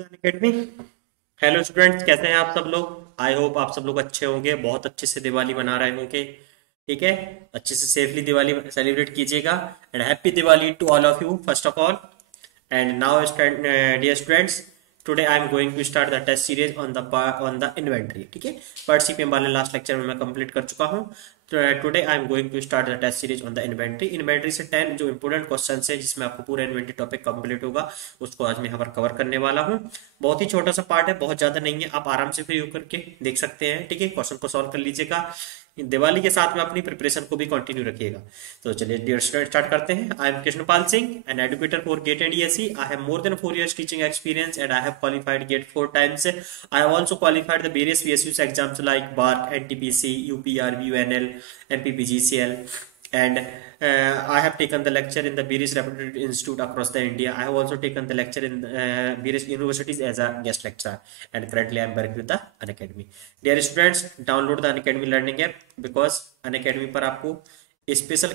Academy. Hello students, कैसे हैं आप सब लोग। आई होप आप सब लोग अच्छे होंगे, बहुत अच्छे से दिवाली मना रहे होंगे। ठीक है, अच्छे से सेफली दिवाली सेलिब्रेट कीजिएगा। And happy Diwali to all of you first of all. And now, dear students, today I am going to start the test series on the inventory. ठीक है, पार्ट सी पे वाले लास्ट लेक्चर में मैं कंप्लीट कर चुका हूँ। तो today I am going to start the test series on the inventory. Inventory से 10 जो इंपोर्टेंट क्वेश्चन है जिसमें आपको पूरा इन्वेंट्री टॉपिक कंप्लीट होगा, उसको आज मैं यहाँ पर कवर करने वाला हूँ। बहुत ही छोटा सा पार्ट है, बहुत ज्यादा नहीं है, आप आराम से फ्री होकर के देख सकते हैं। ठीक है, क्वेश्चन को सॉल्व कर लीजिएगा। दिवाली के साथ में अपनी प्रिपरेशन को भी कंटिन्यू रखिएगा। तो चलिए डियर स्टूडेंट, स्टार्ट करते हैं। I am Krishnapal Singh, an educator for GATE and ESC. I have more than 4 years teaching experience and I have qualified GATE 4 times. I have also qualified the various PSUs exams like BARC, NTPC, UPR, UNL, MPPGCL, and I have taken the lecture in the various reputed institute across the India. I have also taken the lecture in various universities as a guest lecturer, and currently I am working with the Unacademy. Dear students, download the Unacademy learning app because Unacademy पर आपको special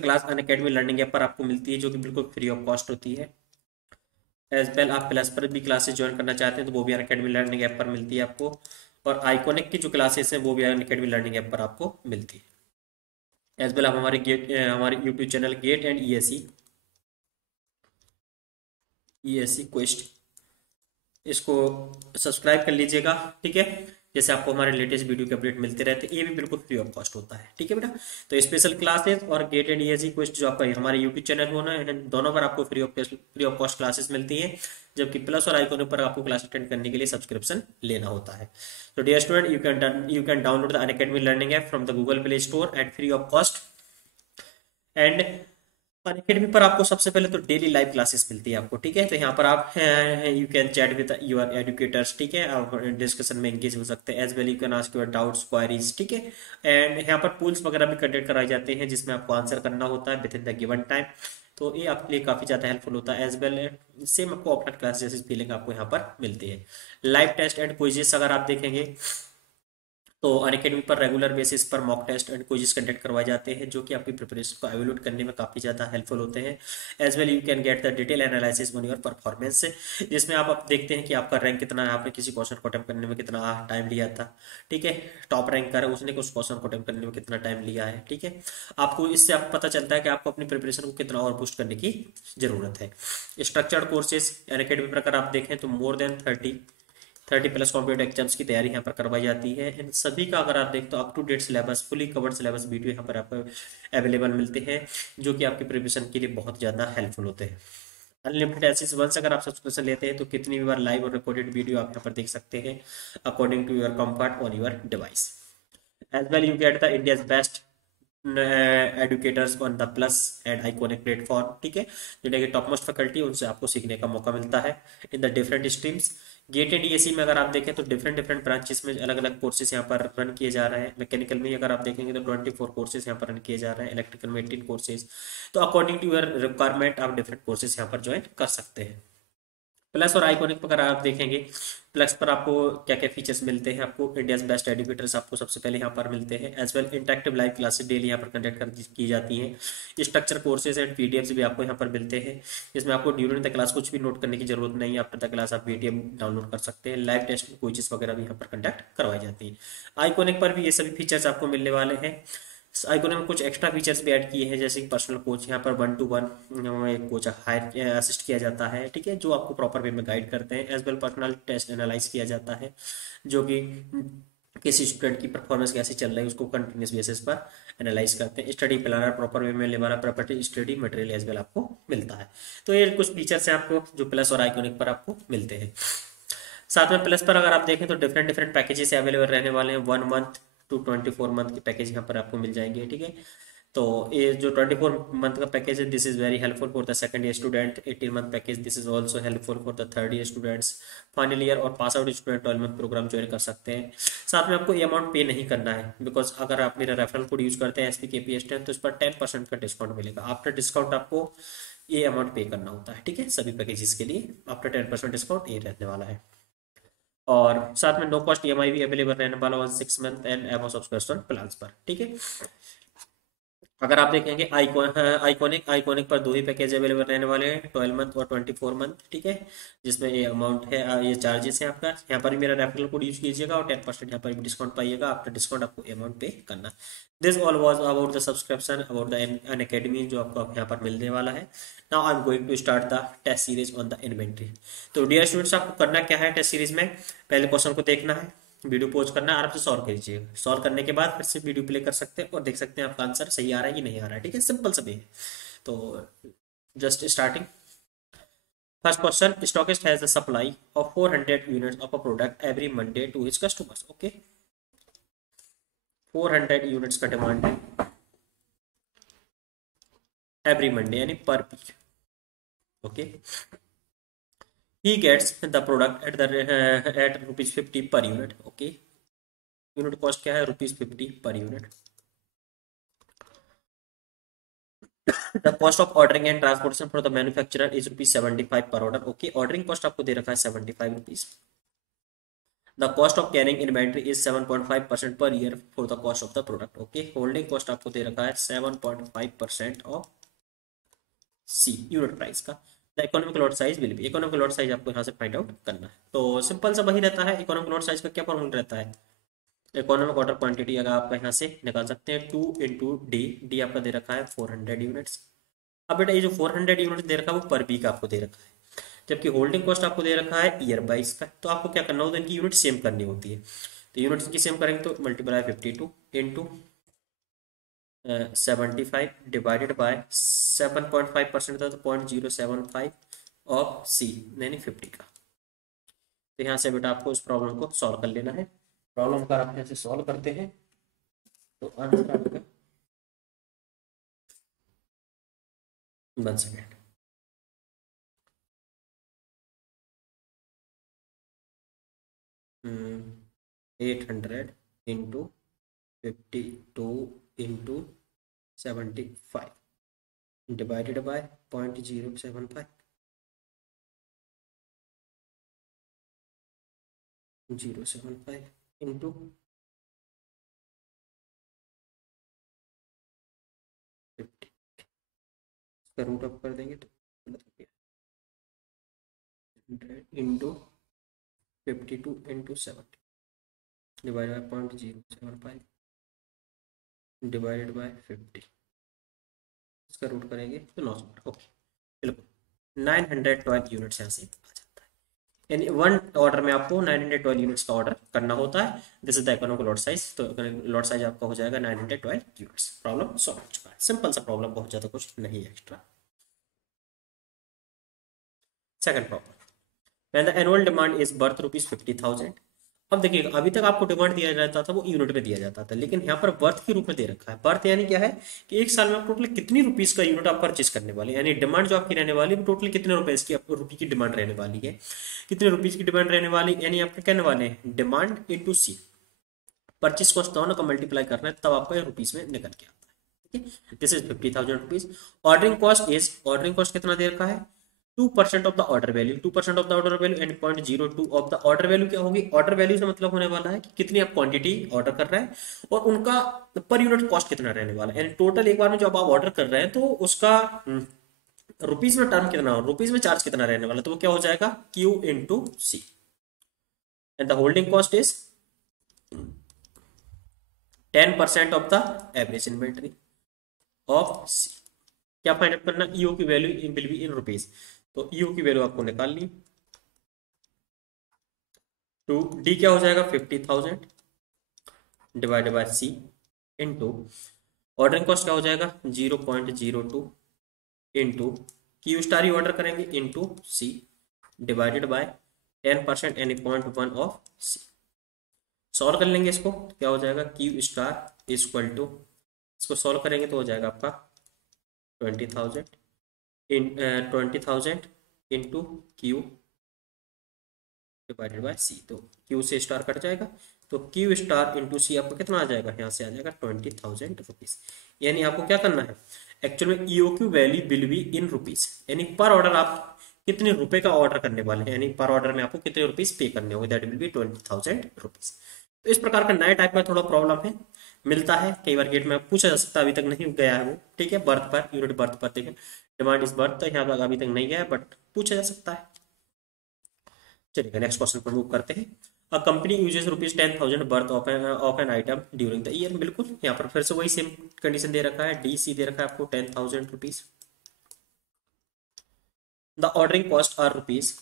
class Unacademy learning app पर आपको मिलती है, जो कि बिल्कुल free of cost होती है। एज वेल आप प्लस पर भी क्लासेस ज्वाइन करना चाहते हैं तो वो भी Unacademy लर्निंग ऐप पर मिलती है आपको। और आइकॉनिक की जो क्लासेस हैं वो भी Unacademy लर्निंग ऐप पर आपको मिलती है। एज वेल आप हमारे YouTube channel GATE and ESC quest, इसको सब्सक्राइब कर लीजिएगा। ठीक है, जैसे आपको हमारे लेटेस्ट वीडियो के अपडेट मिलते रहते हैं। ये भी बिल्कुल फ्री ऑफ कॉस्ट होता है। ठीक है बेटा, तो स्पेशल क्लासेस और गेट एंड ईएससी क्वेस्ट जो आपका हमारे यूट्यूब चैनल होना है, दोनों पर आपको फ्री ऑफ कॉस्ट क्लासेस मिलती हैं, जबकि प्लस और आइकॉन पर आपको क्लास अटेंड करने के लिए सब्सक्रिप्शन लेना होता है। तो dear student, you can download the Unacademy learning app from the Google Play Store at free of cost. And Unacademy पर आपको सबसे पहले तो डेली लाइव क्लासेस मिलती है आपको। ठीक है, तो यहाँ पर आप you can chat with your educators. ठीक है, आप डिस्कशन में एंगेज हो सकते हैं। As well you can ask your doubts, queries. ठीक है, एंड यहाँ पर पूल्स वगैरह भी कंडक्ट कराए जाते हैं जिसमें आपको आंसर करना होता है with in the given time. तो ये आपके लिए काफी ज्यादा हेल्पफुल होता है। एज वेल सेम आपको ऑफलाइन क्लास जैसी फीलिंग आपको यहाँ पर मिलती है। लाइव टेस्ट एंड क्विजेस अगर आप देखेंगे तो अनअकैडमी पर रेगुलर बेसिस पर mock test and quiz conduct करवाए जाते हैं, जो कि आपकी प्रिपरेशन को एवेल्यूट करने में काफ़ी ज़्यादा हेल्पफुल होते हैं। As well you can get the detail analysis on your performance, जिसमें आप देखते हैं कि आपका रैंक कितना है, आपने किसी क्वेश्चन को अटेम्प्ट करने में कितना टाइम लिया था। ठीक है, टॉप रैंक कर उसने उस क्वेश्चन को अटेम्प्ट करने में कितना टाइम लिया है। ठीक है, आपको इससे आप पता चलता है कि आपको अपनी प्रिपरेशन को कितना और बूस्ट करने की जरूरत है। स्ट्रक्चर्ड कोर्सेज अनअकैडमी पर अगर आप देखें तो मोर देन 30+ कॉम्पिटेटिव एग्जाम्स की तैयारी यहाँ पर करवाई जाती है। इन सभी का अगर आप देखें तो up to date syllabus, fully covered syllabus video यहाँ पर आपको अवेलेबल मिलते हैं, जो कि आपकी प्रिपरेशन के लिए बहुत ज़्यादा हेल्पफुल होते हैं। अनलिमिटेड एक्सेस वंस अगर आप सब्सक्रिप्शन लेते हैं तो कितनी भी बार लाइव और रिकॉर्डेड वीडियो आप यहाँ पर देख सकते हैं according to your comfort on your device. As well you get the India's best educators on the plus and iconic platform. ठीक है, जो कि टॉप मोस्ट फैकल्टी, उनसे आपको सीखने का मौका मिलता है in the different streams. GATE and ESC में अगर आप देखें तो डिफरेंट डिफरेंट ब्रांचेस में अलग अलग कोर्सेज यहाँ पर रन किए जा रहे हैं। मैकेनिकल में अगर आप देखेंगे तो 24 कोर्सेज यहाँ पर रन किए जा रहे हैं, इलेक्ट्रिकल में 18 कोर्सेज। तो अकॉर्डिंग टू योर रिक्वायरमेंट आप डिफरेंट कोर्सेज यहाँ पर ज्वाइन कर सकते हैं। प्लस और आइकॉनिक पर अगर आप देखेंगे, प्लस पर आपको क्या क्या फीचर्स मिलते हैं। आपको इंडियाज बेस्ट एडुकेटर्स आपको सबसे पहले यहाँ पर मिलते हैं। As well interactive live classes daily यहाँ पर कंडक्ट की जाती हैं। स्ट्रक्चर कोर्सेज एंड पीडीएफ्स भी आपको यहाँ पर मिलते हैं, जिसमें आपको ड्यूरिंग द क्लास कुछ भी नोट करने की जरूरत नहीं है। आफ्टर द क्लास आप पीडीएफ डाउनलोड कर सकते हैं। लाइव टेस्ट कोचेस वगैरह भी यहाँ पर कंडक्ट करवाई जाती है। आइकॉनिक पर भी ये सभी फीचर्स आपको मिलने वाले हैं। आइकॉनिक में कुछ एक्स्ट्रा फीचर्स भी ऐड किए हैं, जैसे कि पर्सनल कोच, यहाँ पर 1 to 1 एक कोच हायर असिस्ट किया जाता है। ठीक है, जो आपको प्रॉपर वे में गाइड करते हैं। As well personal test analyse किया जाता है, जो कि किसी स्टूडेंट की परफॉर्मेंस कैसे चल रही है उसको कंटिन्यूस बेसिस पर एनालाइज करते हैं। स्टडी प्लानर प्रॉपर वे में लेवाना property study material as well आपको मिलता है। तो ये कुछ फीचर्स हैं आपको जो प्लस और आइकॉनिक पर आपको मिलते हैं। साथ में प्लस पर अगर आप देखें तो डिफरेंट डिफरेंट पैकेजेस अवेलेबल रहने वाले हैं। 1 month to 24 month के पैकेज यहाँ पर आपको मिल जाएंगे। ठीक है, तो ये जो 24 month का पैकेज है, this is very helpful for the second year student. 18 month package, this is also helpful for the third year students. Final year और pass out student 12 month programme join कर सकते हैं। साथ में आपको ये अमाउंट पे नहीं करना है, बिकॉज अगर आप मेरा रेफरल कोड यूज करते हैं SPKPS10 तो इस पर 10% का डिस्काउंट मिलेगा। आफ्टर डिस्काउंट आपको ये अमाउंट पे करना होता है। ठीक है, सभी पैकेजेस के लिए आफ्टर 10% डिस्काउंट ये रहने वाला है। और साथ में नो कॉस्ट ईएमआई भी अवेलेबल रहने वाला 6 month एंड एमओ सब्सक्रिप्शन प्लान्स पर। ठीक है, अगर आप देखेंगे आइकॉनिक आइकॉनिक पर दो ही पैकेज अवेलेबल रहने वाले हैं, 12 मंथ और 24 मंथ, ठीक है, जिसमें ये अमाउंट है, ये चार्जेस है आपका। यहाँ पर भी मेरा रेफरल कोड यूज कीजिएगा और 10% यहाँ पर भी डिस्काउंट पाइएगा। आफ्टर डिस्काउंट आपको अमाउंट पे करना। This all was about the subscription, about the Unacademy जो आपको यहाँ पर मिलने वाला है। Now I am going to start the test series on the inventory. तो डियर स्टूडेंट्स, आपको करना क्या है टेस्ट सीरीज में, पहले क्वेश्चन को देखना है, वीडियो पॉज करना है, आराम से सॉल्व कीजिएगा। सॉल्व करने के बाद फिर से वीडियो प्ले कर सकते हैं और देख सकते हैं आपका आंसर सही आ रहा है कि नहीं आ रहा है, ठीक है, सिंपल सा भी है। तो just starting, first question, stockist has the supply of 400 units of a product every Monday to his customers. Okay, 400 units का डिमांड है एवरी मंडे यानी per week. Okay, he gets the product at the at ₹50 per unit. Okay, unit cost क्या है, ₹50 per unit. The cost of ordering and transportation for the manufacturer is ₹75 पर order. Okay, ordering cost आपको दे रखा है ₹75। The cost of carrying inventory is 7.5% per year for the cost of the product. Okay, holding cost आपको दे रखा है 7.5% of C unit price का। The economic lot size will be, economic lot size आपको यहाँ से फाइंड आउट करना है। तो सिंपल सा वही रहता है, इकोनॉमिक लॉट साइज का क्या फॉर्मूला रहता है, इकोनॉमिक ऑर्डर क्वांटिटी अगर आपका यहाँ से निकाल सकते हैं 2 इंटू डी, डी आपका दे रखा है 400 यूनिट्स। अब बेटा ये जो 400 यूनिट्स दे रखा है वो पर वीक आपको दे रखा है, जबकि होल्डिंग कॉस्ट आपको दे रखा है ईयर बाइस का। तो आपको क्या करना होता है, इनकी यूनिट सेम करनी होती है। तो यूनिट्स की सेम करेंगे तो मल्टीप्लाई 52 इंटू 75 डिवाइडेड बाय 7.5% था तो 0.075 ऑफ सी यानी 50 का। तो यहाँ से बेटा आपको इस प्रॉब्लम को सॉल्व कर लेना है। प्रॉब्लम का आप यहाँ से सॉल्व करते हैं तो आंसर आएगा 1 second, hmm 800 into 52 into 75 divided by 0.075 075 into 50 इसका रूट अप कर देंगे तो into 52 into 70 divided by 0.075 divided by 50, इसका रूट करेंगे तो 900। ओके, बिल्कुल 912 यूनिट्स यहाँ से आ जाता है, यानी वन ऑर्डर में आपको 912 यूनिट्स का ऑर्डर करना होता है। This is the economic lot size. तो लॉट साइज आपका हो जाएगा 912 यूनिट्स। प्रॉब्लम सॉल्व हो चुका है, सिंपल सा प्रॉब्लम, बहुत ज्यादा कुछ नहीं extra. Second problem, when the annual demand is worth ₹50,000। अब देखिए, अभी तक आपको डिमांड दिया जाता था वो यूनिट में दिया जाता था, लेकिन यहाँ पर बर्थ के रूप में दे रखा है। बर्थ यानी क्या है कि एक साल में आप टोटल कितनी रुपीस का यूनिट आप परचेज करने वाले हैं, यानी डिमांड जो आपकी रहने वाली है वो टोटल कितने रुपए की रुपये की डिमांड रहने वाली है, कितने रुपीस की डिमांड रहने वाली, यानी आपके कहने वाले हैं डिमांड इंटू सी, परचेज कॉस्ट दोनों का मल्टीप्लाई करना है, तब आपको रुपीस में निकल के आता है। ठीक है, this is 50,000 rupees. Ordering cost is, ordering cost कितना दे रखा है, 2% of the order value, 2% of the order value and 0.02 of the order value. क्या होगी, ऑर्डर वैल्यू से मतलब होने वाला है कि कितनी आप क्वांटिटी ऑर्डर कर रहे हैं और उनका पर यूनिट कॉस्ट कितना रहने वाला है, यानी टोटल एक बार में जो आप ऑर्डर कर रहे हैं तो उसका रुपीज में टर्म कितना, रुपीज में चार्ज कितना रहने वाला, तो वो क्या हो जाएगा Q into c, and the holding cost is 10% of the average inventory of c. क्या फाइंड आउट करना, ईओ की value will be in rupees, तो ईओ की वैल्यू आपको निकालनी। टू डी क्या हो जाएगा 50,000 divided by C into ordering cost क्या हो जाएगा 0.02 इंटू क्यू स्टार ही ऑर्डर करेंगे इंटू सी डिवाइडेड बाय 10% यानी 0.1 ऑफ सी। सॉल्व कर लेंगे इसको, क्या हो जाएगा क्यू स्टार इक्वल टू, इसको सॉल्व करेंगे तो हो जाएगा आपका 20,000 इंटू क्यू डिवाइडेड बाय सी, तो क्यू से स्टार कट जाएगा तो क्यू स्टार इंटू सी आपको कितना आ जाएगा, यहाँ से आ जाएगा 20,000 रुपीज। यानी आपको क्या करना है, एक्चुअल में E O Q value will be in rupees, यानी पर ऑर्डर आप कितने रुपए का ऑर्डर करने वाले हैं, यानी पर ऑर्डर में आपको कितने रुपीज पे करने होंगे, दैट विल बी 20,000 रुपीज। तो इस प्रकार का नए टाइप में थोड़ा प्रॉब्लम है, मिलता है कई बार गेट में पूछा जा सकता है, अभी तक नहीं गया है वो, ठीक है। बर्थ पर, यूनिट बर्थ पर देखें, डिमांड इज बर्थ, तो यहाँ तक अभी तक नहीं गया है बट पूछा जा सकता है। चलिए नेक्स्ट क्वेश्चन पर मूव करते हैं। अ company uses ₹10,000 birth of an item during the year. बिल्कुल यहाँ पर फिर से वही सेम कंडीशन दे रखा है, डी सी दे रखा है आपको ₹10,000। The ordering cost are rupees,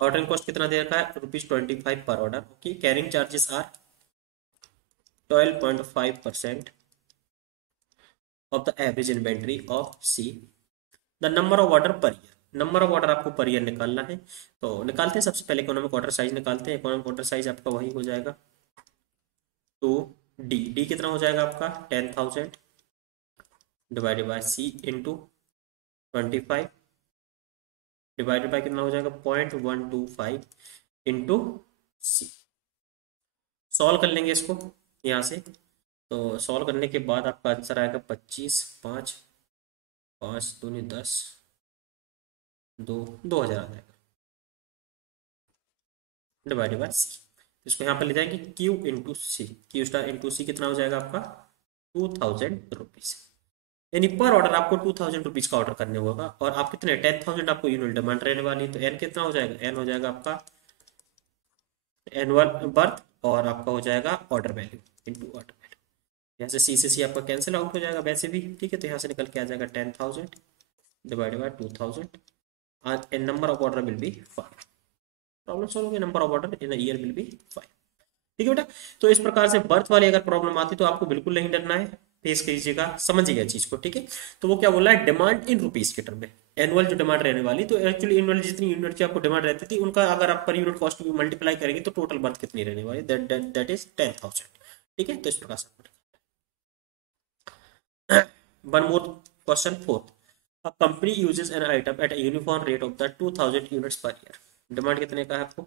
ordering cost कितना दे रखा है ₹25 per order. Okay, carrying charges are 12.5% of the average inventory of C. The number of order per year, number of order आपको पर ईयर निकालना है, तो निकालते हैं। सबसे पहले इकोनॉमिक ऑर्डर साइज निकालते हैं। इकोनॉमिक ऑर्डर साइज आपका वही हो जाएगा टू डी, डी कितना हो जाएगा आपका 10,000 divided by C into 25 divided by कितना हो जाएगा 0.125 इंटू सी। सॉल्व कर लेंगे इसको यहाँ से, तो सॉल्व करने के बाद आपका आंसर आएगा 25, 5, 5 दूनी 10, 2,000 आ जाएगा डिवाइडेड बाय सी। इसको यहाँ पर ले जाएंगे क्यू इंटू सी, क्यू स्टार इंटू सी कितना हो जाएगा आपका ₹2,000। यानी पर ऑर्डर आपको ₹2,000 का ऑर्डर करने होगा, और आप कितने 10,000 आपको यूनिट डिमांड रहने वाली है, तो एन कितना हो जाएगा, एन हो जाएगा आपका एनुअल बर्थ और आपका हो जाएगा order value into order value. यहाँ से सी से सी आपका कैंसिल आउट हो जाएगा वैसे भी, ठीक है। तो यहाँ से निकल के आ जाएगा 10,000 divided bye 2,000 and number of order will be 5। Problem solve हो गई, number of order in year will be 5, ठीक है बेटा। तो इस प्रकार से बर्थ वाली अगर प्रॉब्लम आती तो आपको बिल्कुल नहीं डरना है, फेस कीजिएगा, समझिएगा चीज को, ठीक है। तो वो क्या बोला है, डिमांड इन रुपीज के टर्म में, एनुअल जो डिमांड रहने वाली, तो एक्चुअली एनुअल जितनी यूनिट की आपको डिमांड रहती थी उनका अगर आप पर यूनिट कॉस्ट मल्टीप्लाई करेंगे तो टोटल बर्थ कितनी रहने वाली, दैट इज 10,000, ठीक है। तो इस प्रकार से one more question fourth, a company uses an item at a uniform rate of the 2,000 units per year. Demand कितने का है आपको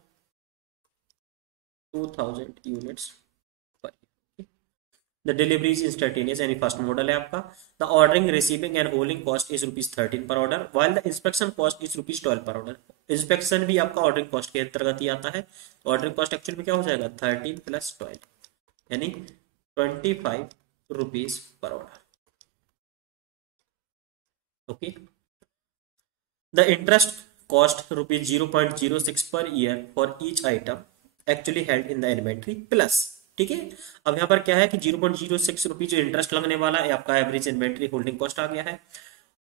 2,000 units per year. The delivery is instantaneous, यानी फर्स्ट मॉडल है आपका। The ordering receiving and holding cost is ₹13 per order, while the inspection cost is ₹12 per order. Inspection भी आपका ordering cost के अंतर्गत ही आता है, तो ऑर्डरिंग कॉस्ट एक्चुअली में क्या हो जाएगा 13 + 12 यानी ₹25 per order. Okay, the interest cost ₹0.06 per year for each item actually held in the inventory plus, ठीक है। अब यहाँ पर क्या है कि ₹0.06 जो इंटरेस्ट लगने वाला है आपका एवरेज इन्वेंट्री होल्डिंग कॉस्ट आ गया है,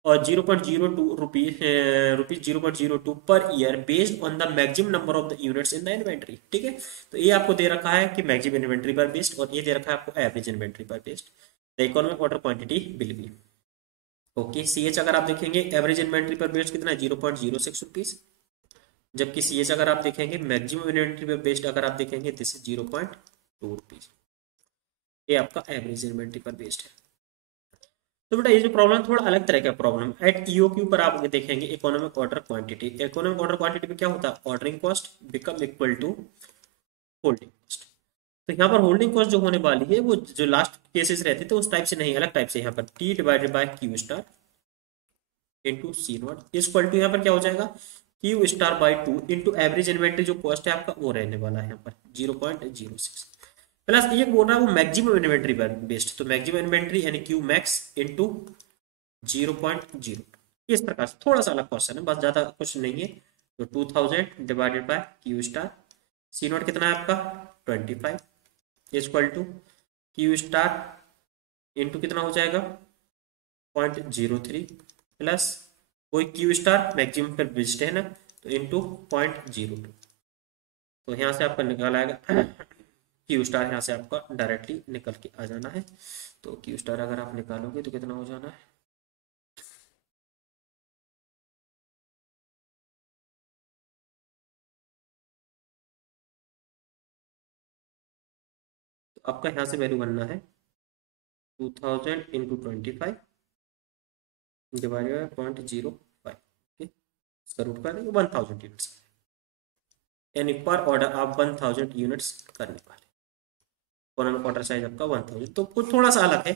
और ₹0.02 पर year based on the maximum number of the units in the inventory, ठीक है। तो ये आपको दे रखा है कि मैक्सिमम इन्वेंट्री पर बेस्ड, और ये दे रखा है आपको एवरेज इन्वेंट्री पर based. The economic order quantity will be, okay. C H अगर आप देखेंगे एवरेज इन्वेंट्री पर बेस्ड कितना है ₹0.06, जबकि सी एच अगर आप देखेंगे मैक्सिमम इन्वेंट्री पर बेस्ड अगर आप देखेंगे दिस इज ₹0.2। ये आपका एवरेज इन्वेंट्री पर बेस्ड है। तो बेटा ये जो प्रॉब्लम थोड़ा अलग तरह का प्रॉब्लम एट ईओक्यू पर आप देखेंगे economic order quantity. Economic order quantity में क्या होता है ordering cost become equal to holding cost. तो यहाँ पर होल्डिंग कॉस्ट जो होने वाली है वो जो लास्ट केसेस रहते थे उस टाइप से नहीं, अलग टाइप से यहाँ पर T divided by Q star into C naught equal to यहाँ पर क्या हो जाएगा Q star by 2 into average inventory जो कॉस्ट है आपका वो रहने वाला है यहाँ पर 0.06 प्लस ये बोल रहा है वो मैक्सिमम इन्वेंट्री पर बेस्ड, तो मैक्सिमम इन्वेंट्री यानी क्यू मैक्स इंटू 0.02। इस प्रकार से थोड़ा सा अलग क्वेश्चन है, बस ज्यादा कुछ नहीं है। तो 2,000 divided by Q star, C naught कितना है आपका 25 equal to Q star into कितना हो जाएगा 0.03 प्लस कोई क्यू स्टार मैक्सिमम पर बेस्ड है ना, तो इंटू 0.02। तो यहाँ से आपका निकाल आएगा क्यू स्टार, यहाँ से आपका डायरेक्टली निकल के आ जाना है। तो क्यू स्टार अगर आप निकालोगे तो कितना हो जाना है तो आपका यहाँ से वैल्यू बनना है 2,000 इंटू 25 डिवाइडेड बाय 0.05, इसका रूट कर देंगे 1,000 यूनिट्स, यानी पर ऑर्डर आप 1,000 यूनिट्स करने वाले। इकोनॉमिक ऑर्डर साइज आपका 1000, तो कुछ थोड़ा सा अलग है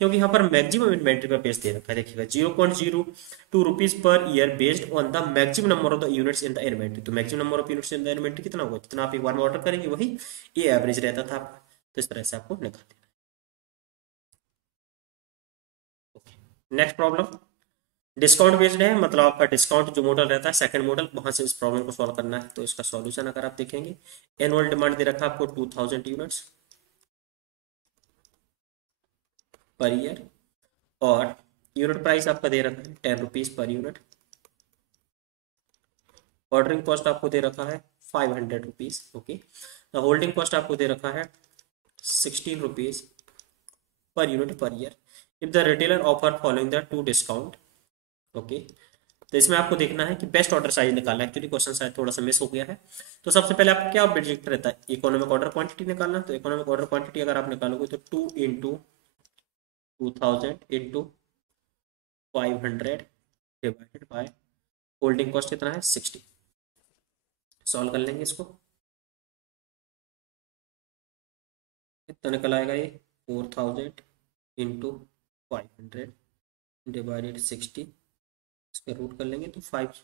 क्योंकि यहाँ पर मैक्सिमम इन्वेंट्री का बेस दे रखा है। देखिएगा 0.02 rupees per year based on the maximum number of the units in the inventory. तो maximum number of units in the inventory कितना होगा, जितना आप एक बार में ऑर्डर करेंगे वही ये एवरेज रहता था आपका। तो इस तरह से आपको निकाल देना। नेक्स्ट प्रॉब्लम डिस्काउंट बेस्ड है, मतलब आपका डिस्काउंट जो मॉडल रहता है सेकंड मॉडल, वहां से इस प्रॉब्लम को सॉल्व करना है। तो इसका सॉल्यूशन अगर आप देखेंगे, एनुअल डिमांड दे रखा है आपको 2000 यूनिट्स पर ईयर, और यूनिट प्राइस आपका दे रखा है 10 rupees per unit. Ordering cost आपको दे रखा है 500 rupees. Okay, the holding cost आपको दे रखा है 16 rupees per unit per year. If the retailer offer following the two discount. Okay, तो इसमें आपको देखना है कि बेस्ट ऑर्डर साइज निकालना है। एक्चुअली क्वेश्चन शायद थोड़ा सा मिस हो गया है। तो सबसे पहले आपको क्या ऑब्जेक्ट रहता है, इकोनॉमिक ऑर्डर क्वांटिटी निकालना। तो इकोनॉमिक ऑर्डर क्वांटिटी अगर आप निकालोगे तो 2 into 2000 into 500 divided by holding cost कितना है 60। सॉल्व कर लेंगे इसको, कितना निकल आएगा ये 4000 इंटू 500 डिवाइडेड 60। इसका रूट कर लेंगे तो 5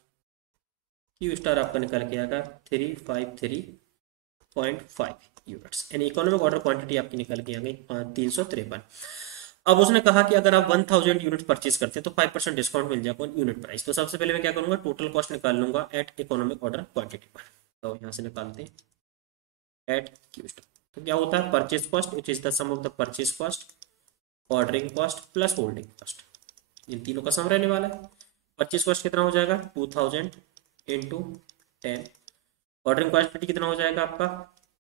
क्यू स्टार आपका निकल के आएगा 353.5 यूनिट्स। यानी इकोनॉमिक ऑर्डर क्वांटिटी आपकी निकल के आ गई 353। अब उसने कहा कि अगर आप 1000 यूनिट परचेज करते हैं तो 5% डिस्काउंट मिल जाएगा यूनिट प्राइस। तो सबसे पहले मैं क्या करूंगा, टोटल कॉस्ट निकाल लूंगा एट इकोनॉमिक ऑर्डर क्वांटिटी पर। तो यहाँ से निकालते हैं एट क्यू स्टार। तो क्या होता है, purchase cost it is the sum of the purchase cost, ordering cost plus holding cost, इन तीनों का सम रहने वाला है। परचेज कॉस्ट कितना हो जाएगा 2000 इंटू 10, ऑर्डरिंग क्वांटिटी कितना हो जाएगा आपका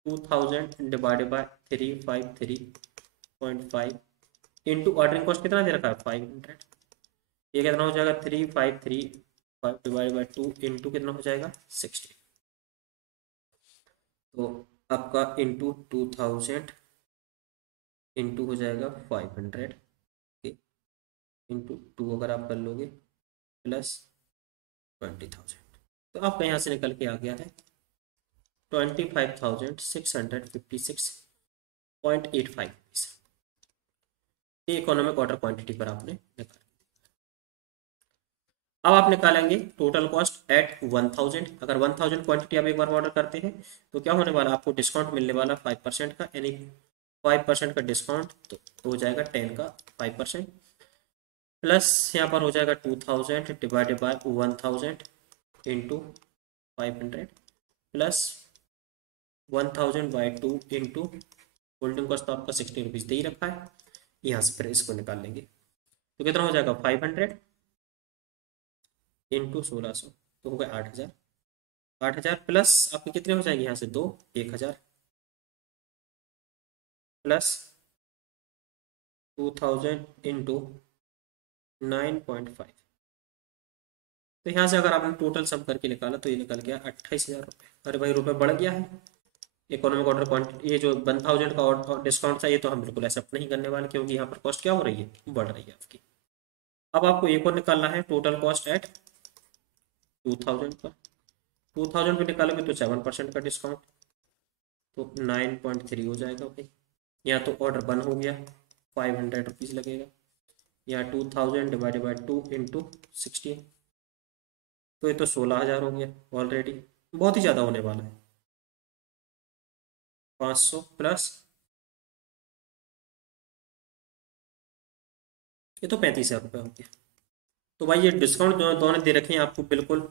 2000 divided by 353.5 into ordering cost कितना दे रखा है 500। ये कितना हो जाएगा 3535 डिवाइडेड बाय 2 इंटू कितना हो जाएगा 60। तो आपका इंटू 2000 इंटू हो जाएगा 500 इंटू 2 अगर आप कर लोगे प्लस 20,000। तो आपका यहाँ से निकल के आ गया है 25,656.85। ये इकोनॉमिक ऑर्डर क्वांटिटी पर आपने निकाला। अब आप निकालेंगे टोटल कॉस्ट एट 1000। अगर 1000 क्वांटिटी आप एक बार ऑर्डर करते हैं तो क्या होने वाला, आपको डिस्काउंट मिलने वाला 5% का, यानी 5% का डिस्काउंट तो हो जाएगा 10 का 5%, प्लस यहाँ पर हो जाएगा 2000 divided by 1000 into 500 plus 1000 by 2 into holding cost तो आपका 60 रुपीज दे ही रखा है। यहाँ से फिर इसको निकाल लेंगे तो कितना हो जाएगा 500 इंटू 1600 तो हो गया 8000। 8000 प्लस आपके कितने हो जाएंगे यहाँ से 2 1000 प्लस 2000 इंटू 9.5। तो यहाँ से अगर आपने टोटल सम करके निकाला तो ये निकल गया 28,000 रुपये। अरे भाई रुपये बढ़ गया है। इकोनॉमिक ऑर्डर क्वांटिटी ये जो 1000 का डिस्काउंट था ये तो हम बिल्कुल एक्सेप्ट नहीं करने वाले, क्योंकि यहाँ पर कॉस्ट क्या हो रही है, बढ़ रही है आपकी। अब आपको एक और निकालना है टोटल कॉस्ट एट 2000 पर। 2000 पे निकालोगे तो 7% का डिस्काउंट तो 9.3 हो जाएगा भाई। यहाँ तो ऑर्डर बन हो गया 500 रुपीज़ लगेगा, यहाँ 2000 डिवाइडेड बाई 2 इंटू 60 तो ये तो 16,000 हो गया ऑलरेडी। बहुत ही ज़्यादा होने वाला है 500 प्लस ये तो 35,000 रुपये हो गया। तो भाई ये डिस्काउंट दोनों दे रखे हैं आपको बिल्कुल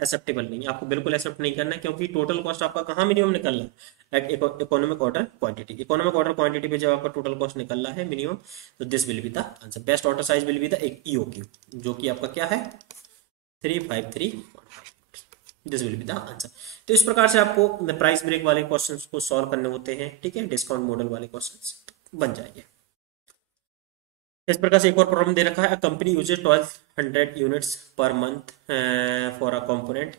एक्सेप्टेबल नहीं है, आपको बिल्कुल एक्सेप्ट नहीं करना है, क्योंकि टोटल कॉस्ट आपका कहाँ मिनिमम निकलना है at economic order quantity. Economic order quantity पे जब आपका टोटल कॉस्ट निकलना है मिनिमम, तो this will be the answer. Best order size will be the एक ईओक्यू जो कि आपका क्या है 353। This will be the answer. तो इस प्रकार से आपको प्राइस ब्रेक वाले क्वेश्चंस को सॉल्व करने होते हैं, ठीक है, डिस्काउंट मॉडल वाले क्वेश्चंस बन जाएंगे। इस प्रकार से एक और प्रॉब्लम दे रखा है, company uses 1200 units per month for a component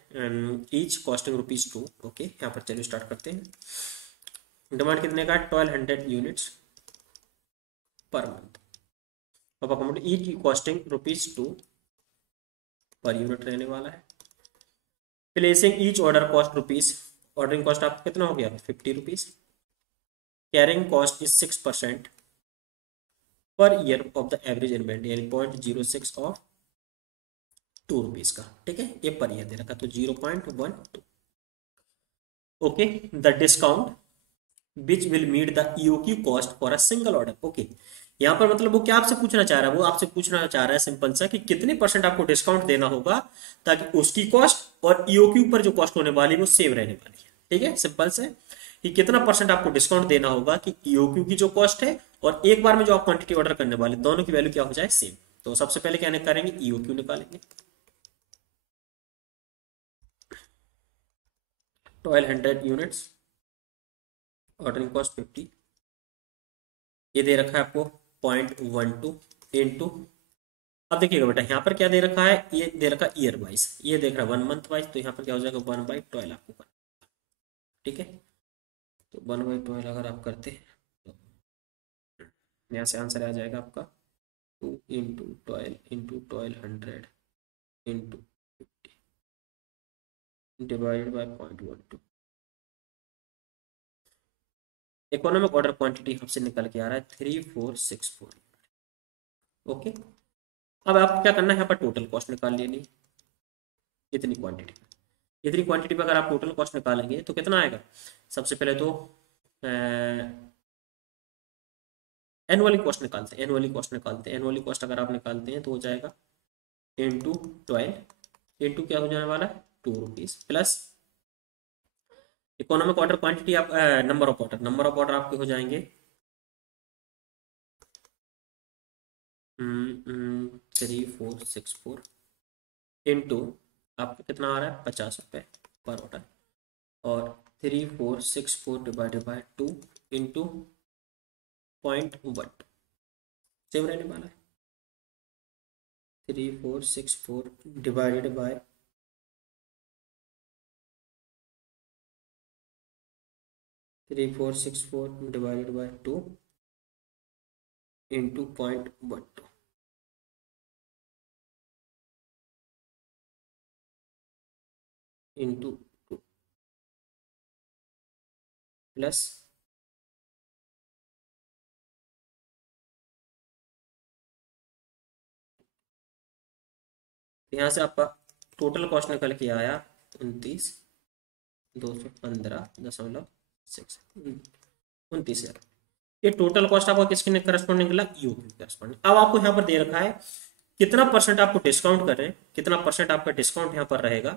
each costing ₹2। Okay, यहाँ पर चलिए स्टार्ट करते हैं। डिमांड कितने का 1200 units per month of a component each costing ₹2 per unit रहने वाला है। Placing each order cost rupees, ordering cost आपका कितना हो गया 50 rupees. Carrying cost is 6% per year of the average inventory, यानी 0.06 ऑफ ₹2 का, ठीक है, ये पर ईयर दे रखा, तो 0.12। Okay, the discount which will meet the EOQ cost for a single order. Okay, यहाँ पर मतलब वो क्या आपसे पूछना चाह रहा है, वो आपसे पूछना चाह रहा है सिंपल सा कि कितने % आपको डिस्काउंट देना होगा ताकि उसकी कॉस्ट और ईओक्यू पर जो कॉस्ट होने वाली है वो सेम रहने वाली है। ठीक है, सिंपल से कि कितना % आपको डिस्काउंट देना होगा कि ईओक्यू की जो कॉस्ट है और एक बार में जो आप क्वांटिटी ऑर्डर करने वाले दोनों की वैल्यू क्या हो जाए, सेम। तो सबसे पहले क्या करेंगे, ईओक्यू निकालेंगे। 1200 यूनिट्स, ऑर्डरिंग कॉस्ट 50, ये दे रखा है आपको 0.12 इंटू, अब देखिएगा बेटा यहाँ पर क्या दे रखा है, ये दे रखा है ईयर वाइज, ये देख रहा है 1 मंथ वाइज, तो यहाँ पर क्या हो जाएगा 1/12 आपको करना। ठीक है, तो 1/12 अगर आप करते हैं तो यहाँ से आंसर आ जाएगा आपका 2 into 12 into 1200 into 50 divided by 0.12। Economic order quantity हमसे निकल के आ रहा है 3464। ओके, अब आपको क्या करना है, यहाँ पर टोटल कॉस्ट निकाल लेनी, इतनी क्वांटिटी पर अगर आप टोटल कॉस्ट निकालेंगे तो कितना आएगा। सबसे पहले तो एनुअली कॉस्ट निकालते हैं, एनुअली कॉस्ट अगर आप निकालते हैं तो हो जाएगा इंटू 12 इंटू क्या हो जाने वाला है ₹2 प्लस इकोनॉमिक ऑर्डर क्वांटिटी आप नंबर ऑफ ऑर्डर आपके हो जाएंगे 3464 इंटू आपको कितना आ रहा है ₹50 पर ऑर्डर, और 3464 डिवाइडेड बाय 2 इंटू 0.1 सेम रहने वाला है। 3464 divided by 2 into 0.12 into 2 plus यहाँ से आपका टोटल कॉस्ट निकल के आया 29,215.6 ये टोटल कॉस्ट आपका किसके करस्पॉन्डिंग निकला, ईओक्यू करस्पॉन्डिंग। अब आपको यहाँ पर दे रखा है कितना % आपको डिस्काउंट कर रहे हैं, कितना % आपका डिस्काउंट यहाँ पर रहेगा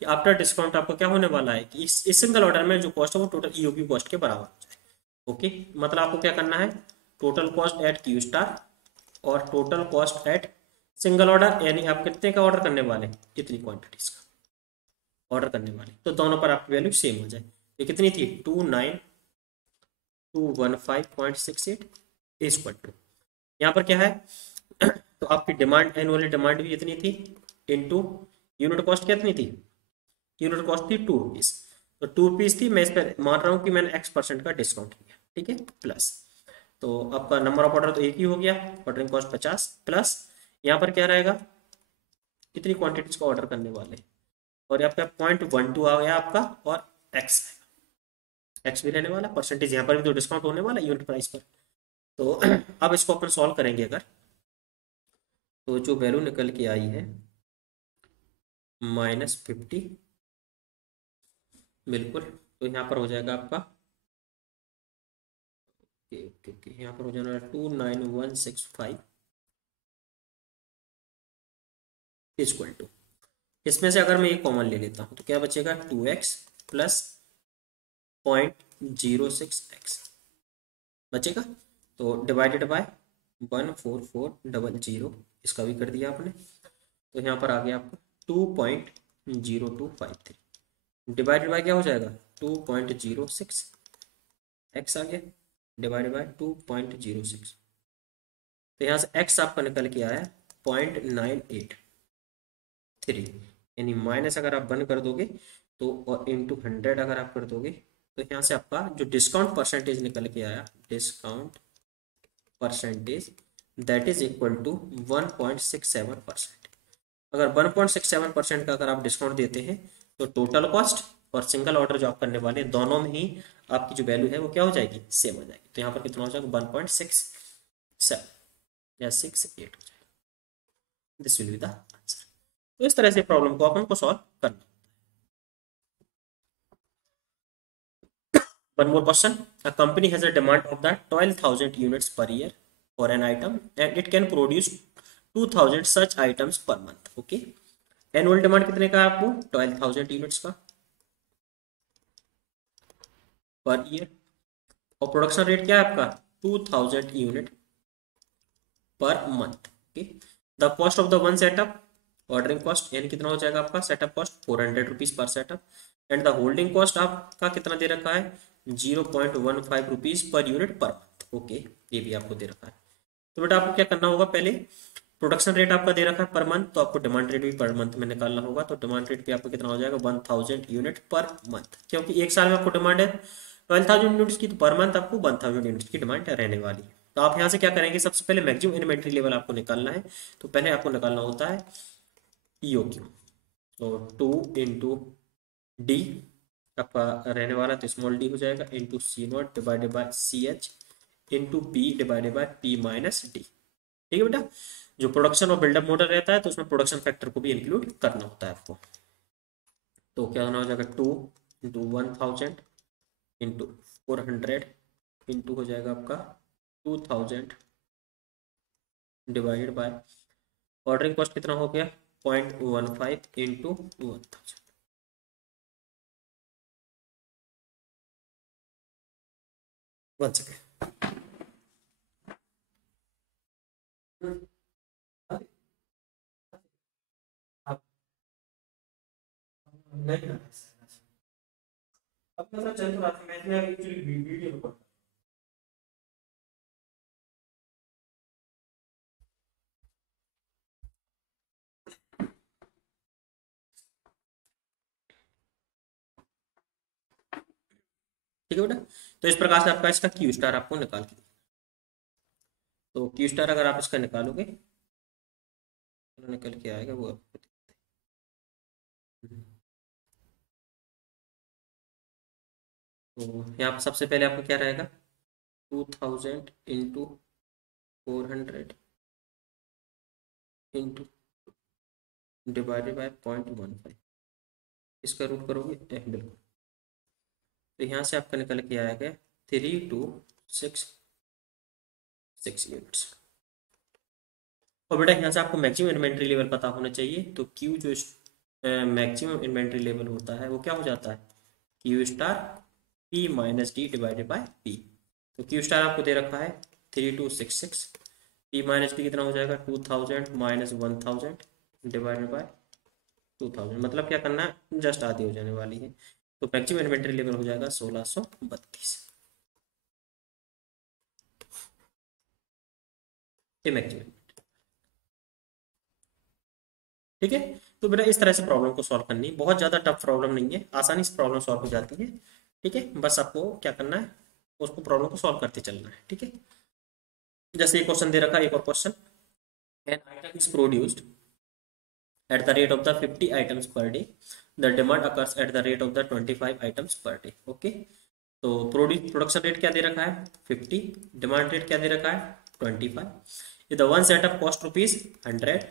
कि आफ्टर डिस्काउंट आपको क्या होने वाला है कि इस सिंगल ऑर्डर में जो कॉस्ट है वो टोटल ईओक्यू कॉस्ट के बराबर हो जाए। ओके, मतलब आपको क्या करना है, total cost at q star और total cost at single order, यानी आप कितने का ऑर्डर करने वाले, इतनी क्वांटिटीज का ऑर्डर करने वाले, तो दोनों पर आपकी वैल्यू सेम हो जाए। ये कितनी थी 29215.68 इक्वल टू, यहाँ पर क्या है तो आपकी डिमांड, एनुअली डिमांड भी इतनी थी इंटू यूनिट कॉस्ट कितनी थी, यूनिट कॉस्ट थी ₹2, तो ₹2 थी, मैं इस पर मान रहा हूँ कि मैंने X% का डिस्काउंट किया। ठीक है, प्लस तो आपका नंबर ऑफ ऑर्डर तो एक ही हो गया, ऑर्डरिंग कॉस्ट 50 प्लस यहाँ पर क्या रहेगा, कितनी क्वांटिटीज का ऑर्डर करने वाले, और यहाँ पे 0.12 आ गया आपका, और एक्स भी रहने वाला, परसेंटेज यहाँ पर भी तो डिस्काउंट होने वाला यूनिट प्राइस पर। तो अब इसको अपन सॉल्व करेंगे अगर, तो जो वैल्यू निकल के आई है -50, बिल्कुल, तो यहाँ पर हो जाएगा आपका यहाँ पर हो जाना 29165 इक्वल टू, इसमें से अगर मैं ये कॉमन ले लेता हूँ तो क्या बचेगा 2x प्लस 0.06x बचेगा, तो डिवाइडेड बाय 14400, इसका भी कर दिया आपने, तो यहाँ पर आ गया आपको 2.0253 डिवाइडेड बाय क्या हो जाएगा 2.06 x आ गया डिवाइडेड बाय 2.06, तो यहाँ से x आपका निकल के आया 0.983, यानी माइनस अगर आप बंद कर दोगे तो और इंटू 100 अगर आप कर दोगे तो यहाँ से आपका जो डिस्काउंट परसेंटेज निकल के आया, discount percentage that is equal to 1.67%। अगर 1.67% का अगर आप डिस्काउंट देते हैं तो टोटल कॉस्ट और सिंगल ऑर्डर जो आप करने वाले दोनों में ही आपकी जो वैल्यू है वो क्या हो जाएगी, सेम हो जाएगी। तो यहाँ पर कितना हो जाएगा 1.67 या 68 हो जाएगा। This will be the answer. तो इस तरह से प्रॉब्लम को अपन को सॉल्व करना। One more question. A company has a demand of the 12,000 units per year for an item and it can produce 2,000 such items per month. Okay. Annual demand कितने का है आपको, 12,000 यूनिट्स का पर ईयर, और production rate क्या है आपका 2,000 unit per month. Okay. The cost of the one setup, ordering cost यानी कितना हो जाएगा आपका setup cost 400 rupees per setup, and the holding cost आपका कितना दे रखा है 0.15 rupees per unit per month. Okay, ये भी आपको दे रखा है। तो बेटा आपको क्या करना होगा, पहले प्रोडक्शन रेट आपका दे रखा है पर मंथ, तो आपको डिमांड रेट भी पर मंथ में निकालना होगा। तो डिमांड रेट भी आपको कितना हो जाएगा 1,000 यूनिट पर मंथ, क्योंकि एक साल में आपको डिमांड है 12,000 यूनिट्स की, तो पर मंथ आपको 1,000 यूनिट्स की डिमांड रहने वाली है। तो आप यहाँ से क्या करेंगे, सबसे पहले मैक्सिमम इन्वेंट्री लेवल आपको निकालना है। तो पहले आपको निकालना होता है EOQ, तो 2 इंटू डी आपका रहने वाला, तो स्मॉल डी हो जाएगा into C0 divided by CH into P divided by P minus D. ठीक है बेटा, जो प्रोडक्शन और बिल्डअप मॉडल रहता है तो उसमें प्रोडक्शन फैक्टर को भी इंक्लूड करना होता है आपको। तो क्या होना हो जाएगा 2 इंटू 1,000 इंटू 400 इंटू हो जाएगा आपका 2,000 डिवाइडेड बाय ऑर्डरिंग कॉस्ट कितना हो गया 0.15 इंटू 1,000। वन सेकेंड, नहीं अब मतलब चल तो रहा था, मैं एक्चुअली वीडियो रिकॉर्ड। ठीक है बेटा, तो इस प्रकार से आपका इसका क्यू स्टार आपको निकाल के, तो क्यू स्टार अगर आप इसका निकालोगे तो निकल के आएगा वो आपको। तो यहाँ पर सबसे पहले आपका क्या रहेगा 2,000 इंटू 400 इंटू डिवाइडेड बाय 0.15, इसका रूट करोगे बिल्कुल, तो यहाँ से आपका निकल के आएगा 3,266 यूनिट्स। और बेटा यहाँ से आपको मैक्सिमम इन्वेंट्री लेवल पता होना चाहिए। तो क्यू जो मैक्सिमम इन्वेंट्री लेवल होता है वो क्या हो जाता है Q star P minus D divided by P। तो क्यू स्टार आपको दे रखा है 3,266, P माइनस डी कितना हो जाएगा 2,000 माइनस 1,000 डिवाइडेड बाय 2,000, मतलब क्या करना है जस्ट आधी हो जाने वाली है। तो मैक्सिमम इन्वेंट्री लेवल हो जाएगा 1,632, ये मैक्सिमम। ठीक है, तो बेटा इस तरह से प्रॉब्लम को सॉल्व करनी, बहुत ज़्यादा टफ प्रॉब्लम नहीं है, आसानी से प्रॉब्लम सॉल्व हो जाती है। ठीक है, बस आपको क्या करना है उसको प्रॉब्लम को सॉल्व करते चलना है। ठीक है, जैसे ये क्वेश्चन दे रखा है, एक और question, an item is produced at the rate of the 50 items per day, the demand occurs at the rate of the 25 items per day. Okay, तो प्रोडक्शन रेट क्या दे रखा है 50, डिमांड रेट क्या दे रखा है 25, the one setup cost rupees 100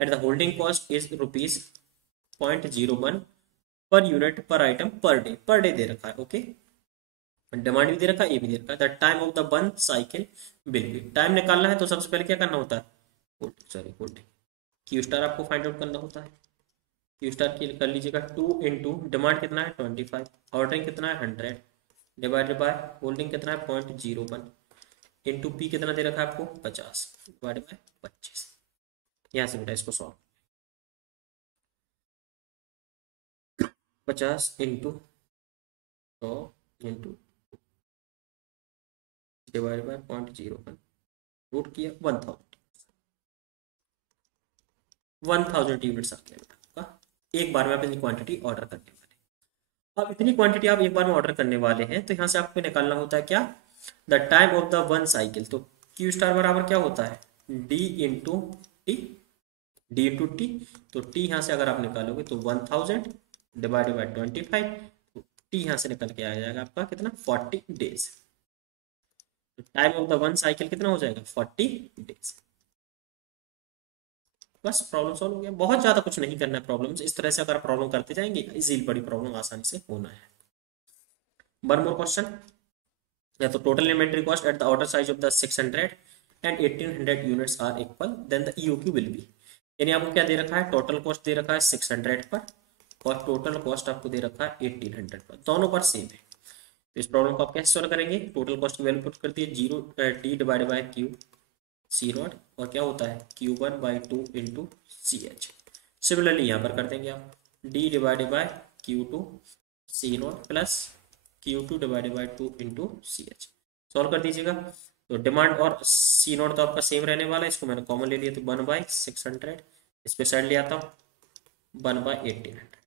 and the holding cost is rupees 0.01 per unit per item per day दे रखा है। Okay, demand भी दे रखा है, ये भी दे रखा है। The time of the one cycle will be, time निकालना है तो सबसे पहले क्या करना होता है होल्डिंग क्यू स्टार आपको फाइंड आउट करना होता है। क्यू स्टार की कर लीजिएगा 2 इंटू डिमांड कितना है 25, ऑर्डरिंग कितना है 100 डिवाइडेड बाय होल्डिंग कितना है 0.01 इंटू पी कितना दे रखा है आपको 50 डिवाइडेड बाय 25। यहाँ से बेटा इसको solve 50 into 100 into divided by 0.01 root किया 1,000 यूनिट्स आ गया बेटा, एक बार में आप इतनी क्वांटिटी ऑर्डर करने वाले। अब इतनी क्वांटिटी आप एक बार में ऑर्डर करने वाले हैं तो यहाँ से आपको निकालना होता है क्या the time of the one cycle. तो क्यू स्टार बराबर क्या होता है डी इंटू टी, तो टी यहाँ से अगर आप निकालोगे तो 1,000 डिवाइडेड बाय 25, टी यहाँ से निकल के आ जाएगा आपका कितना 40 days. Time of the one cycle कितना हो जाएगा 40 डेज। बस प्रॉब्लम सॉल्व हो गया। बहुत ज्यादा कुछ नहीं करना है प्रॉब्लम। इस तरह से अगर प्रॉब्लम करते जाएंगे इजीली बड़ी प्रॉब्लम आसानी से होना है। One more question. या तो total inventory cost at the order size of the 600 and 1800 units are equal then the EOQ will be. यानी आपको क्या दे रखा है, टोटल कॉस्ट दे रखा है 600 पर और टोटल कॉस्ट आपको दे रखा है 1800 पर, दोनों पर सेम है। तो इस प्रॉब्लम को आप कैसे सॉल्व करेंगे, टोटल कॉस्ट की वैल्यू पुट कर दिए 0 T divide by Q C naught और क्या होता है Q1/2 into C H. Similarly यहाँ पर कर देंगे आप D divide by Q2 C naught plus Q2 divide by 2 into C H. Solve कर दीजिएगा। तो डिमांड और सी नॉट तो आपका सेम रहने वाला है, इसको मैंने कॉमन ले लिया तो 1/600, इस पे साइड ले आता हूँ 1/1800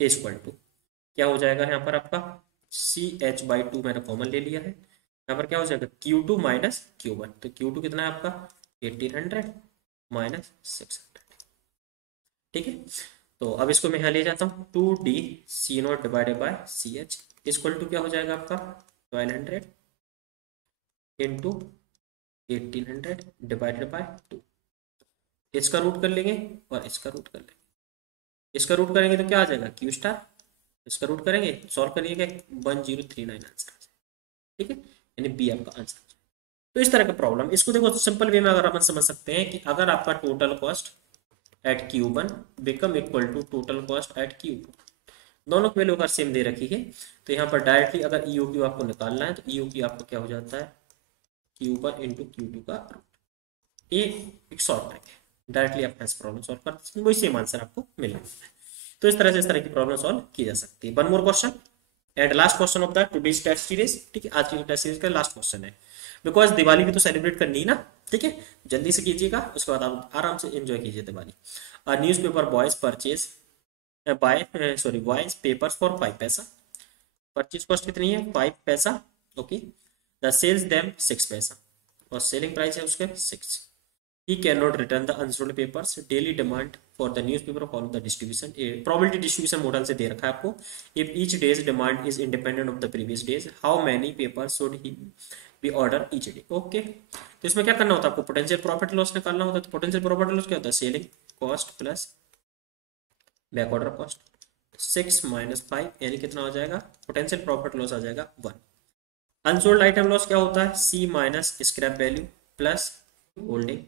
इक्वल टू क्या हो जाएगा यहाँ पर आपका CH/2 मैंने कॉमन ले लिया है। यहाँ पर क्या हो जाएगा Q2 माइनस Q1, तो Q2 कितना है आपका 1800 माइनस 600। ठीक है, तो अब इसको मैं यहाँ ले जाता हूँ 2D C naught divided by C H equal to क्या हो जाएगा आपका 1200 इंटू 1800 डिवाइडेड बाय 2। इसका रूट कर लेंगे और इसका रूट कर लेंगे। इसका रूट करेंगे तो क्या आ जाएगा Q स्टार, इसका रूट करेंगे सॉल्व करिएगा 1039 आंसर। ठीक है, यानी बी आपका आंसर। तो इस तरह का प्रॉब्लम, इसको देखो सिंपल वे में अगर अपन समझ सकते हैं कि अगर आपका total cost at Q1 become equal to total cost at Q2, दोनों की वैल्यू अगर सेम दे रखी है तो यहाँ पर डायरेक्टली अगर EOQ आपको निकालना है तो EOQ आपको क्या हो जाता है Q1 इंटू Q2 का रूट। ये एक शॉर्ट ट्रिक है, डायरेक्टली आप ऐसे प्रॉब्लम सॉल्व कर सकते हैं, वही सेम आंसर आपको मिलेगा। तो इस तरह से इस तरह की प्रॉब्लम सॉल्व की जा सकती है। One more question and last question of the today's test series. ठीक है, आज की टेस्ट सीरीज का लास्ट क्वेश्चन है, बिकॉज दिवाली भी तो सेलिब्रेट करनी है ना। ठीक है, जल्दी से कीजिएगा, उसके बाद आप आराम से एंजॉय कीजिए Diwali. News paper boys purchase boys papers for 5 पैसा। परचेज कॉस्ट कितनी है 5 पैसा। ओके, द सेल्स देम 6 पैसा और सेलिंग प्राइस है उसके 6। He cannot return the unsold papers. Daily demand for the newspaper follow the distribution. Probability distribution model से दे रखा है आपको। If each day's demand is independent of the previous days, how many papers should he be order each day? Okay. तो इसमें क्या करना होता है आपको, पोटेंशियल प्रॉफिट लॉस निकालना होता है। तो पोटेंशियल प्रॉफिट लॉस क्या होता है, selling cost plus back order cost. 6 minus 5 यानी कितना हो जाएगा, पोटेंशियल प्रॉफिट लॉस आ जाएगा 1। अनसोल्ड आइटम लॉस क्या होता है, C minus scrap value plus holding.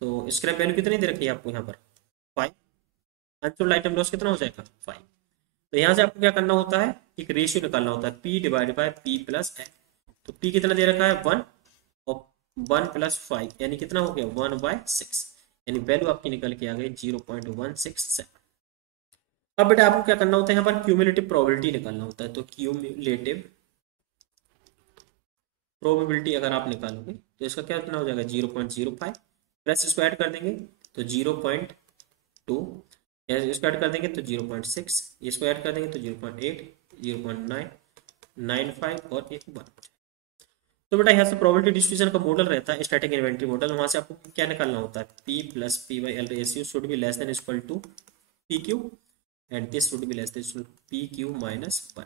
तो स्क्रैप वैल्यू कितनी दे रखी है आपको यहाँ पर 5। अनसोल्ड आइटम लॉस कितना हो जाएगा 5। तो यहाँ से आपको क्या करना होता है, एक रेशियो निकालना होता है P divide by P plus N। तो P कितना दे रखा है 1 और 1 प्लस 5 यानी कितना हो गया 1/6, यानी वैल्यू आपकी निकल के आ गई 0.167। अब बेटा आपको क्या करना होता है, यहाँ पर क्यूमुलेटिव प्रोबेबिलिटी निकालना होता है। तो क्यूमुलेटिव प्रोबेबिलिटी अगर आप निकालोगे तो इसका क्या कितना हो जाएगा 0.05 प्लस इसको ऐड कर देंगे तो 0.2, इसको ऐड कर देंगे तो 0.6, इसको ऐड कर देंगे तो 0.8, 0.9, 95 और 1। तो बेटा यहाँ से प्रोबेबिलिटी डिस्ट्रीब्यूशन का मॉडल रहता है स्टैटिक इन्वेंटरी मॉडल। वहां से आपको क्या निकालना होता है, P plus P/L ratio should be less than equal to PQ and this should be less than PQ minus 1।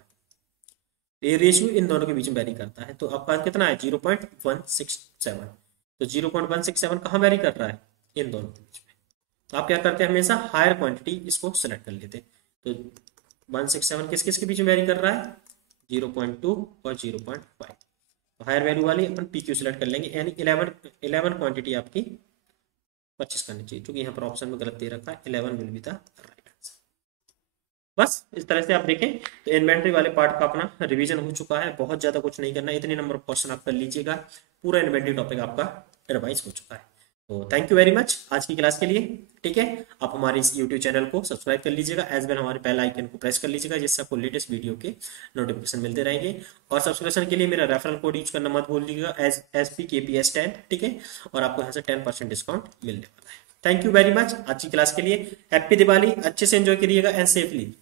ये रेशियो इन दोनों के बीच में वेरी करता है। तो आपका कितना है 0.167। तो 0.167 कहाँ वेरी कर रहा है, इन दोनों के बीच में। तो आप क्या करते हैं, हमेशा हायर क्वांटिटी इसको सेलेक्ट कर लेते हैं। तो 167 किस किस के बीच में वेरी कर रहा है 0.2 और 0.5। तो हायर वैल्यू वाली अपन PQ सेलेक्ट कर लेंगे, यानी 11 क्वांटिटी आपकी परचेस करनी चाहिए, क्योंकि यहाँ पर ऑप्शन में गलत दे रखा है 11 will be the right answer. बस इस तरह से आप देखें तो इन्वेंट्री वाले पार्ट का अपना रिवीजन हो चुका है। बहुत ज्यादा कुछ नहीं करना, इतने नंबर ऑफ क्वेश्चन आप कर लीजिएगा, पूरा इन्वेंट्री टॉपिक आपका रिवाइज हो चुका है। तो थैंक यू वेरी मच आज की क्लास के लिए। ठीक है, आप हमारे इस YouTube चैनल को सब्सक्राइब कर लीजिएगा, एज वेल हमारे बेल आइकन को प्रेस कर लीजिएगा, जिससे आपको लेटेस्ट वीडियो के नोटिफिकेशन मिलते रहेंगे। और सब्सक्रिप्शन के लिए मेरा रेफरल कोड यूज करना मत भूलिएगा SPKPS10। ठीक है, और आपको यहाँ से 10% डिस्काउंट मिलने वाला है। थैंक यू वेरी मच आज की क्लास के लिए। हैप्पी दिवाली, अच्छे से एंजॉय करिएगा एंड सेफली।